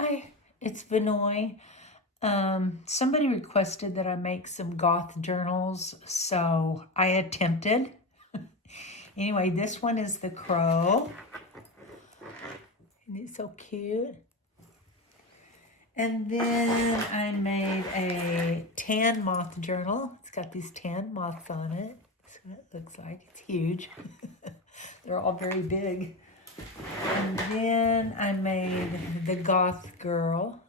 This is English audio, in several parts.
Hi, it's Vinoy. Somebody requested that I make some goth journals, so I attempted. Anyway, this one is the crow. And it's so cute. And then I made a tan moth journal. It's got these tan moths on it. That's what it looks like. It's huge. They're all very big. And then I made the goth girl.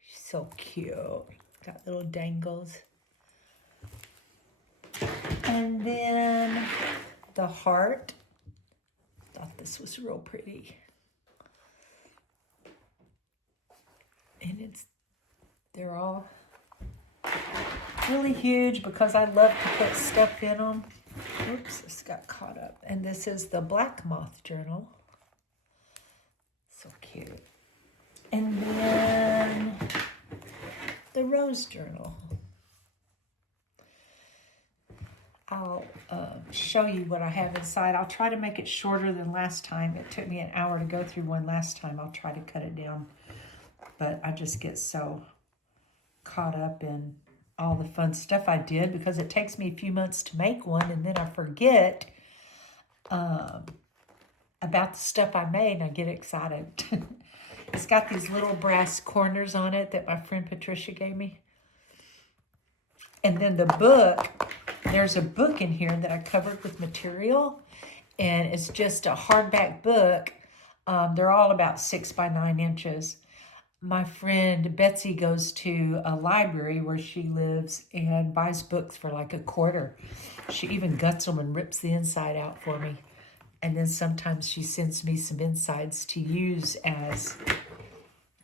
She's so cute. Got little dangles. And then the heart. Thought this was real pretty. And they're all really huge because I love to put stuff in them. Oops, this got caught up. And this is the black moth journal. So cute. And then the rose journal. I'll show you what I have inside. I'll try to make it shorter than last time. It took me an hour to go through one last time. I'll try to cut it down. But I just get so caught up in all the fun stuff I did because it takes me a few months to make one, and then I forget about the stuff I made, and I get excited. It's got these little brass corners on it that my friend Patricia gave me. And then the book, there's a book in here that I covered with material, and it's just a hardback book. They're all about 6 by 9 inches. My friend Betsy goes to a library where she lives and buys books for like $0.25. She even guts them and rips the inside out for me. And then sometimes she sends me some insides to use as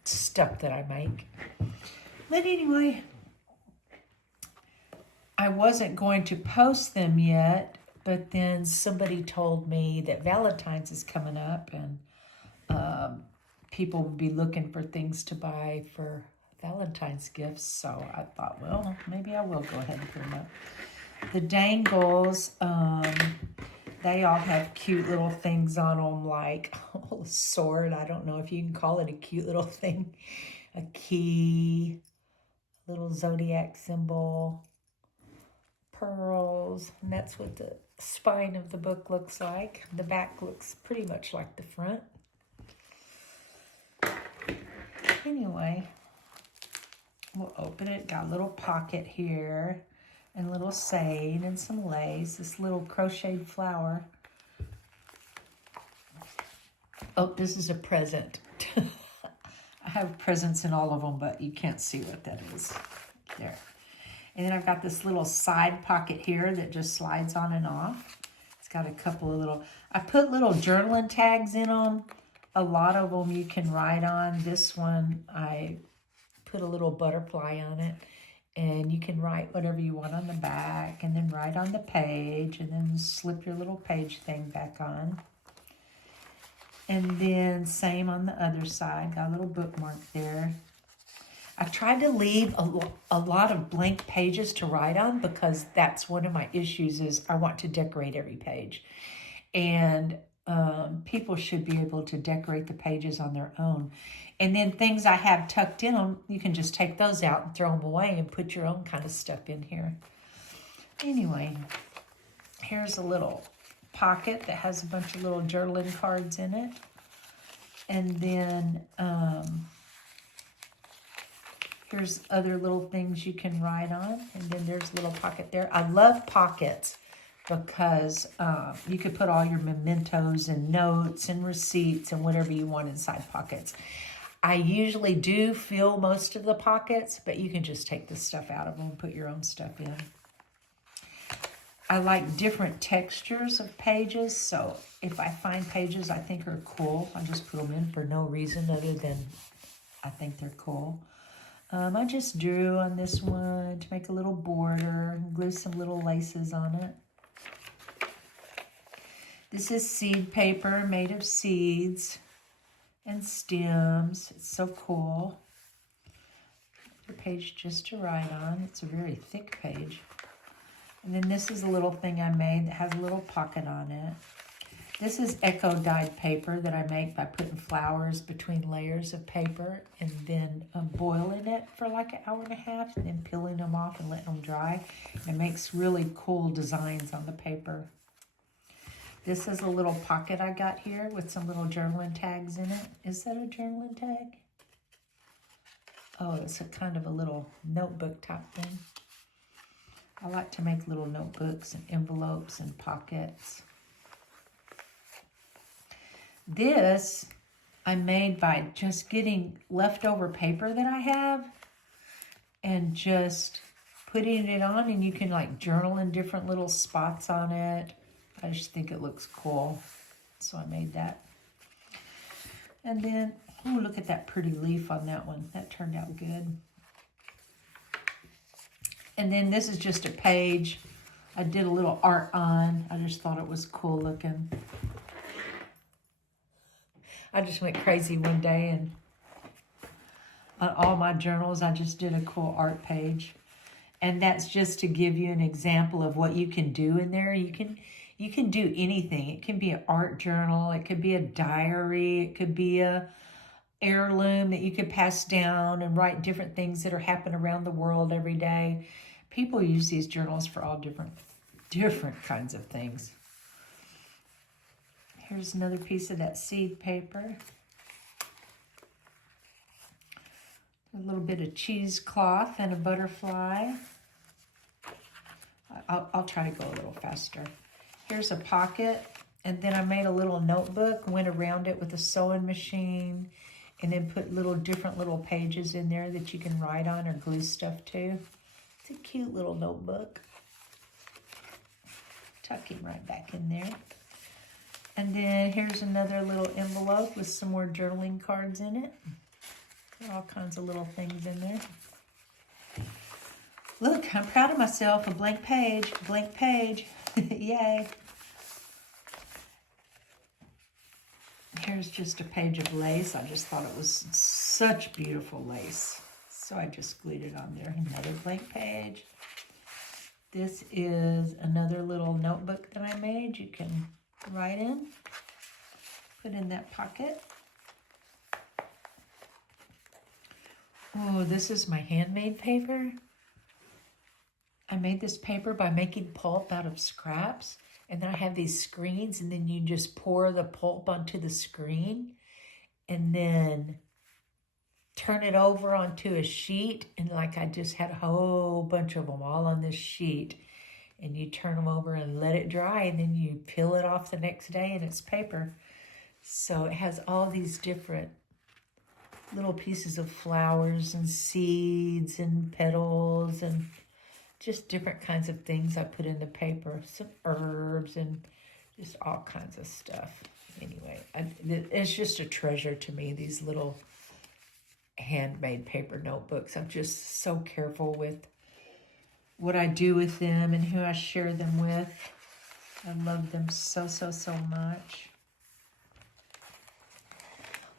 stuff that I make. But anyway, I wasn't going to post them yet, but then somebody told me that Valentine's is coming up and people will be looking for things to buy for Valentine's gifts. So I thought, well, maybe I will go ahead and put them up. The dangles, they all have cute little things on them, like a sword. I don't know if you can call it a cute little thing. A key, little zodiac symbol, pearls, and that's what the spine of the book looks like. The back looks pretty much like the front. Anyway, we'll open it. Got a little pocket here and a little sade and some lace. This little crocheted flower. Oh, this is a present. I have presents in all of them, but you can't see what that is. There. And then I've got this little side pocket here that just slides on and off. It's got a couple of little, I put little journaling tags in them. A lot of them you can write on. This one, I put a little butterfly on it. And you can write whatever you want on the back. And then write on the page. And then slip your little page thing back on. And then same on the other side. Got a little bookmark there. I've tried to leave a lot of blank pages to write on because that's one of my issues is I want to decorate every page. And people should be able to decorate the pages on their own. And then things I have tucked in them, you can just take those out and throw them away and put your own kind of stuff in here. Anyway, here's a little pocket that has a bunch of little journaling cards in it. And then here's other little things you can write on. And then there's a little pocket there. I love pockets because you could put all your mementos and notes and receipts and whatever you want inside pockets. I usually do fill most of the pockets, but you can just take the stuff out of them and put your own stuff in. I like different textures of pages, so if I find pages I think are cool, I just put them in for no reason other than I think they're cool. I just drew on this one to make a little border and glue some little laces on it. This is seed paper made of seeds and stems. It's so cool. The page just to write on. It's a very thick page. And then this is a little thing I made that has a little pocket on it. This is eco dyed paper that I make by putting flowers between layers of paper and then boiling it for like an hour and a half and then peeling them off and letting them dry. And it makes really cool designs on the paper. This is a little pocket I got here with some little journaling tags in it. Is that a journaling tag? Oh, it's a kind of a little notebook type thing. I like to make little notebooks and envelopes and pockets. This I made by just getting leftover paper that I have and just putting it on, and you can like journal in different little spots on it. I just think it looks cool, so I made that. And then, oh, look at that pretty leaf on that one. That turned out good. And then this is just a page I did a little art on. I just thought it was cool looking. I just went crazy one day, and on all my journals, I just did a cool art page. And that's just to give you an example of what you can do in there. You can do anything. It can be an art journal. It could be a diary. It could be a heirloom that you could pass down and write different things that are happening around the world every day. People use these journals for all different kinds of things. Here's another piece of that seed paper. A little bit of cheesecloth and a butterfly. I'll try to go a little faster. Here's a pocket, and then I made a little notebook, went around it with a sewing machine, and then put different little pages in there that you can write on or glue stuff to. It's a cute little notebook. Tuck him right back in there. And then here's another little envelope with some more journaling cards in it. Got all kinds of little things in there. Look, I'm proud of myself. A blank page, blank page. Yay. Here's just a page of lace. I just thought it was such beautiful lace. So I just glued it on there. Another blank page. This is another little notebook that I made. You can write in. Put in that pocket. Oh, this is my handmade paper. I made this paper by making pulp out of scraps. And then I have these screens, and then you just pour the pulp onto the screen and then turn it over onto a sheet. And like I just had a whole bunch of them all on this sheet. And you turn them over and let it dry, and then you peel it off the next day, and it's paper. So it has all these different little pieces of flowers and seeds and petals and just different kinds of things I put in the paper. Some herbs and just all kinds of stuff. Anyway, it's just a treasure to me, these little handmade paper notebooks. I'm just so careful with what I do with them and who I share them with. I love them so, so, so much.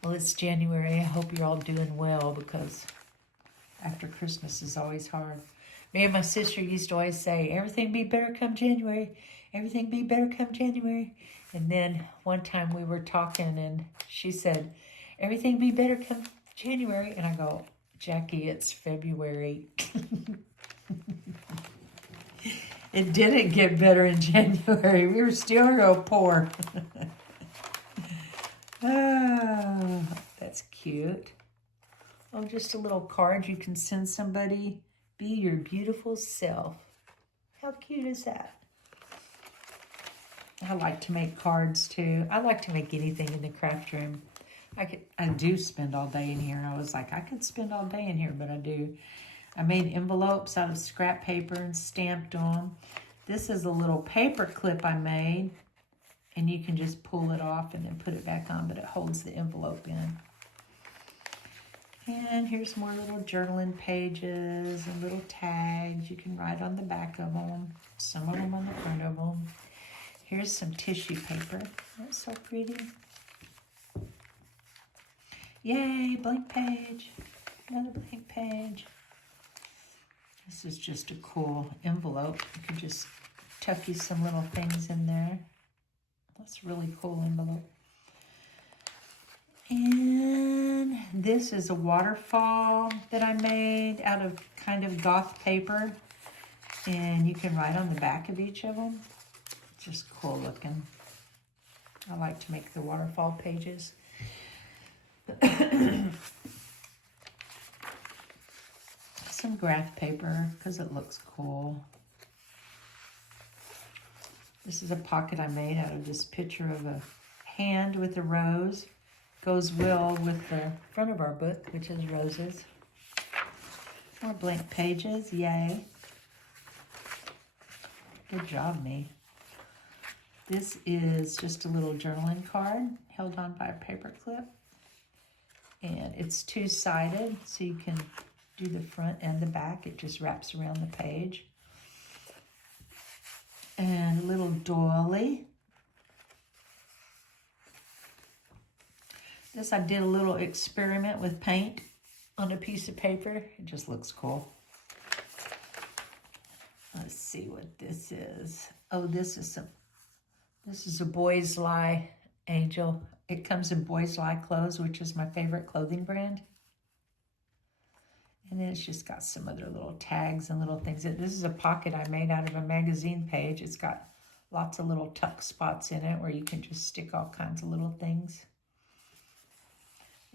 Well, it's January. I hope you're all doing well, because after Christmas is always hard. Me and my sister used to always say, everything be better come January. Everything be better come January. And then one time we were talking, and she said, everything be better come January. And I go, Jackie, it's February. It didn't get better in January. We were still real poor. Oh, that's cute. Oh, just a little card you can send somebody. Be your beautiful self. How cute is that? I like to make cards too. I like to make anything in the craft room. I do spend all day in here. I was like, I could spend all day in here, but I do. I made envelopes out of scrap paper and stamped them. This is a little paper clip I made, and you can just pull it off and then put it back on, but it holds the envelope in. And here's more little journaling pages and little tags. You can write on the back of them, some of them on the front of them. Here's some tissue paper. That's so pretty. Yay, blank page. Another blank page. This is just a cool envelope. You can just tuck you some little things in there. That's a really cool envelope. And this is a waterfall that I made out of kind of goth paper. And you can write on the back of each of them. Just cool looking. I like to make the waterfall pages. Some graph paper because it looks cool. This is a pocket I made out of this picture of a hand with a rose. Goes well with the front of our book, which is roses. More blank pages, yay. Good job, me. This is just a little journaling card held on by a paper clip. And it's two-sided, so you can do the front and the back. It just wraps around the page. And a little doily. This, I did a little experiment with paint on a piece of paper. It just looks cool. Let's see what this is. Oh, this is a Boys Lie angel. It comes in Boys Lie clothes, which is my favorite clothing brand. And then it's just got some other little tags and little things. This is a pocket I made out of a magazine page. It's got lots of little tuck spots in it where you can just stick all kinds of little things.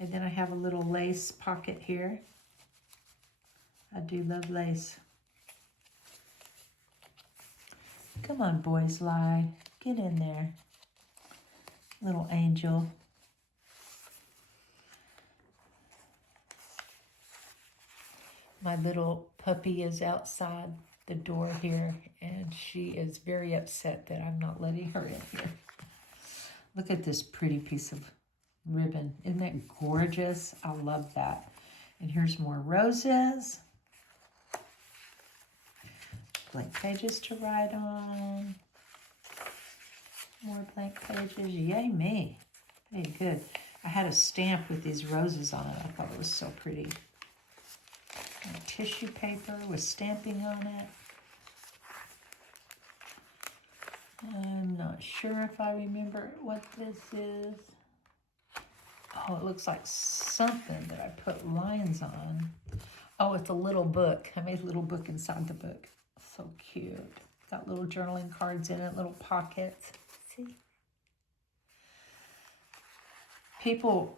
And then I have a little lace pocket here. I do love lace. Come on, Boys Lie. Get in there. Little angel. My little puppy is outside the door here, and she is very upset that I'm not letting her in here. Look at this pretty piece of ribbon. Isn't that gorgeous? I love that. And here's more roses. Blank pages to write on. More blank pages. Yay me. Hey, good. I had a stamp with these roses on it. I thought it was so pretty. And tissue paper with stamping on it. I'm not sure if I remember what this is. Oh, it looks like something that I put lines on. Oh, it's a little book. I made a little book inside the book. So cute. Got little journaling cards in it, little pockets. See? People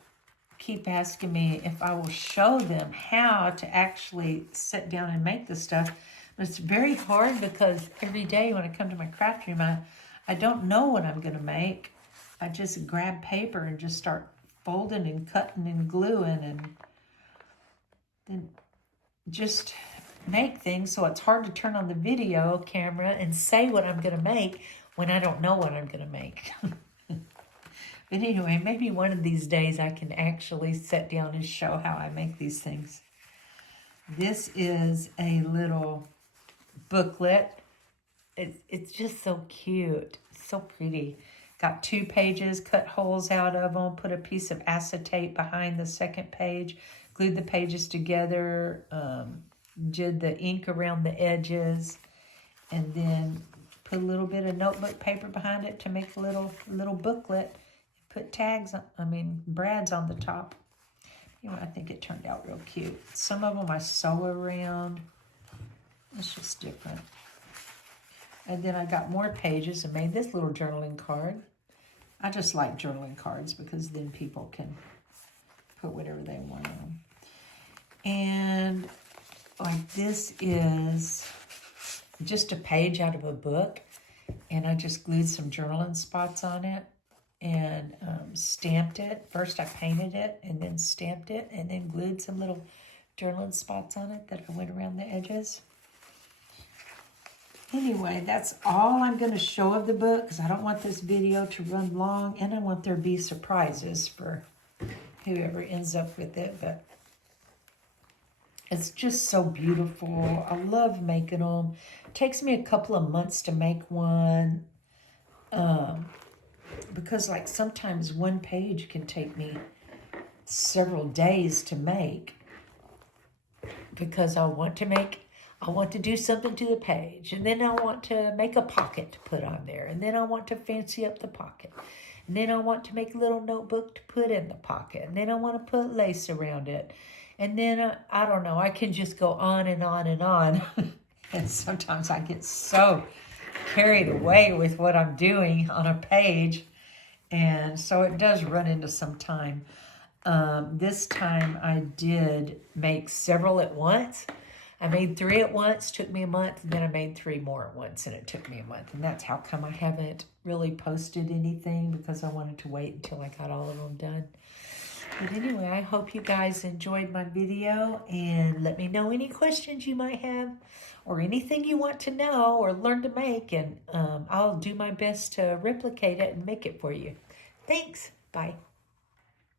keep asking me if I will show them how to actually sit down and make this stuff. But it's very hard because every day when I come to my craft room, I don't know what I'm going to make. I just grab paper and just start folding and cutting and gluing and then just make things. So it's hard to turn on the video camera and say what I'm going to make when I don't know what I'm going to make. But anyway, maybe one of these days I can actually sit down and show how I make these things. This is a little booklet. It's just so cute, so pretty. Got 2 pages, cut holes out of them, put a piece of acetate behind the second page, glued the pages together, did the ink around the edges, and then put a little bit of notebook paper behind it to make a little booklet. Put tags, brads on the top. I think it turned out real cute. Some of them I sew around. It's just different. And then I got more pages and made this little journaling card. I just like journaling cards because then people can put whatever they want on them. And like this is just a page out of a book. And I just glued some journaling spots on it and stamped it. First I painted it and then stamped it and then glued some little journaling spots on it that I went around the edges. Anyway, that's all I'm going to show of the book because I don't want this video to run long and I want there to be surprises for whoever ends up with it. But it's just so beautiful. I love making them. It takes me a couple of months to make one. Because like sometimes one page can take me several days to make because I want to make I want to do something to the page, and then I want to make a pocket to put on there, and then I want to fancy up the pocket, and then I want to make a little notebook to put in the pocket, and then I want to put lace around it, and then I don't know, I can just go on and on and on. And sometimes I get so carried away with what I'm doing on a page, and so it does run into some time. This time I did make several at once. I made 3 at once, took me a month, and then I made 3 more at once, and it took me a month. And that's how come I haven't really posted anything, because I wanted to wait until I got all of them done. But anyway, I hope you guys enjoyed my video, and let me know any questions you might have or anything you want to know or learn to make, and I'll do my best to replicate it and make it for you. Thanks. Bye.